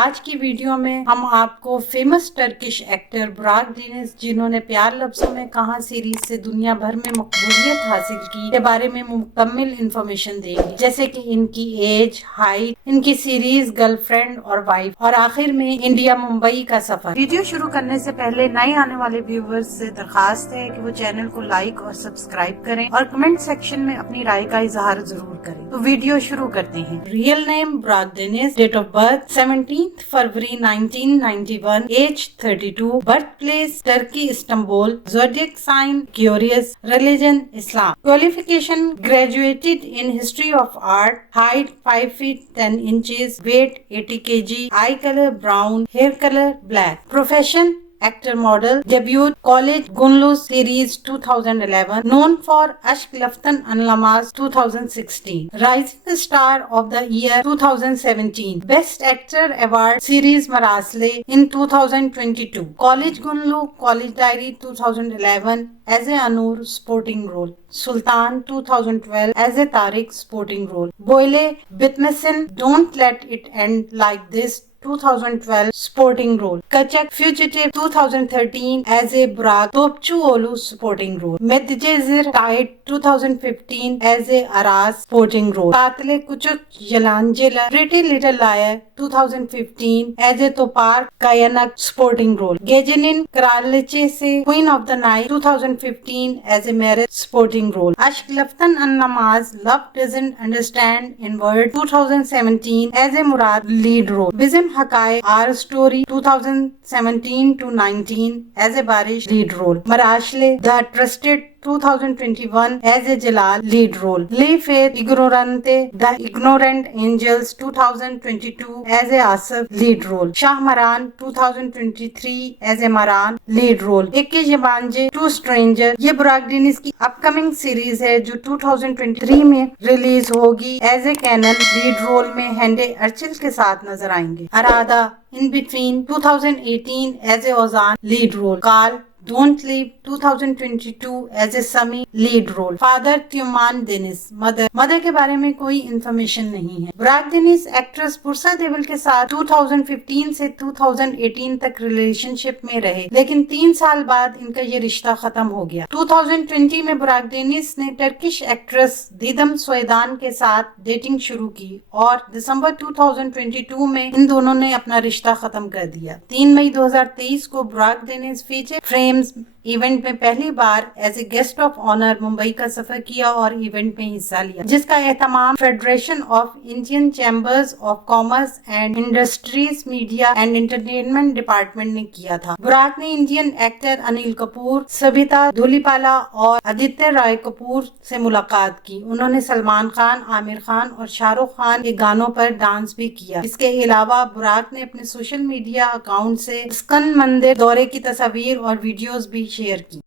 آج کی ویڈیو میں ہم آپ کو famous Turkish actor Burak Deniz, جنہوں نے پیار لفظوں میں کہاں سیریز سے دنیا بھر میں مقبولیت حاصل کی، کے بارے میں مکمل انفارمیشن دیں گے، جیسے کہ ان کی ایج، ہائٹ، ان کی سیریز گرل فرینڈ اور وائف، اور آخر میں انڈیا ممبئی کا سفر۔ ویڈیو شروع کرنے سے پہلے نئے آنے والے ویورز سے درخواست ہے کہ وہ چینل کو لائک اور سبسکرائب کریں اور کمنٹ سیکشن میں اپنی رائے کا اظہار ضرور کریں۔ تو ویڈیو شروع کرتے ہیں۔ Real name Burak Deniz, date of birth 17 فروری 1991، age 32، birth place Turkey Istanbul, zodiac sign Aquarius, religion اسلام، qualification graduated in history of art, height 5 feet 10 inches، weight 80 kg، eye colour brown, hair colour black, profession actor model, debut college گنلو series 2011، known for اشک لفتن انلماس 2016، rising star of the year 2017، best actor award series مراسلے in 2022، college گنلو college diary 2011 as a انور supporting role, سلطان 2012 as a طارق supporting role, بوئلے بتمسن don't let it end like this 2012 supporting role, کچک فیوجیٹیو 2013 ایز اے براک توپچو اولو supporting role, میدجیزر ٹائٹ 2015 ایز اے اراس سپورٹنگ رول، قاتل کچک یلانجیلا pretty little liar 2015 as a توپار کائنک سپورٹنگ رول، گیجنن کرالیچے سے queen of the night 2015 as اے میرٹ سپورٹنگ رول، اشک لفتن ان نماز love doesn't understand in word 2017 as a مراد لیڈ رول، بزم حقائق آر سٹوری 2017-19 ایز اے بارش لیڈ رول، مراشلے دا ٹرسٹڈ 2021 ایز اے جلال لیڈ رول، لی فیت اگنورنتے the ignorant angels 2022 as a آصف لیڈ رول، شاہ مران 2023 ایز اے مران لیڈ رول، ایکی جبانجے ٹو اسٹرینجر۔ یہ براک ڈینز کی اپ کمنگ سیریز ہے جو 2023 میں ریلیز ہوگی۔ ایز اے کینن لیڈ رول میں ہینڈے ارچل کے ساتھ نظر آئیں گے۔ ارادہ ان بٹوین 2018 ایز اے اوزان لیڈ رول، کال ڈونٹ لیو 2022 ایز اے سمی لیڈ رول، فادر تیومان ڈینز، مدر کے بارے میں کوئی انفارمیشن نہیں ہے۔ براک ڈینز ایکٹریس پرسا دیول کے ساتھ 2015 سے 2018 تک ریلیشن شپ میں رہے، لیکن 3 سال بعد ان کا یہ رشتہ ختم ہو گیا۔ 2020 میں براک ڈینز نے ٹرکش ایکٹریس دیدم سویدان کے ساتھ ڈیٹنگ شروع کی اور دسمبر 2022 میں ان دونوں نے اپنا رشتہ ختم کر دیا۔ 3 مئی 2023 کو Burak Deniz feature frames event میں پہلی بار as a guest of honour Mumbai کا سفر کیا اور ایونٹ میں حصہ لیا، جس کا اہتمام federation of Indian chambers of commerce and industries media and entertainment department نے کیا تھا۔ براک نے انڈین ایکٹر انل کپور، سبیتا دھولیپالا اور آدتیہ رائے کپور سے ملاقات کی۔ انہوں نے سلمان خان، عامر خان اور شاہ رخ خان کے گانوں پر ڈانس بھی کیا۔ اس کے علاوہ براک نے اپنے سوشل میڈیا اکاؤنٹ سے اسکن مندر دورے کی تصاویر اور ویڈیوز بھی شیئر کی۔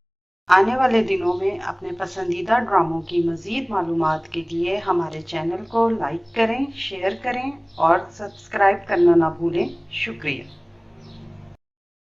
آنے والے دنوں میں اپنے پسندیدہ ڈراموں کی مزید معلومات کے لیے ہمارے چینل کو لائک کریں، شیئر کریں اور سبسکرائب کرنا نہ بھولیں۔ شکریہ۔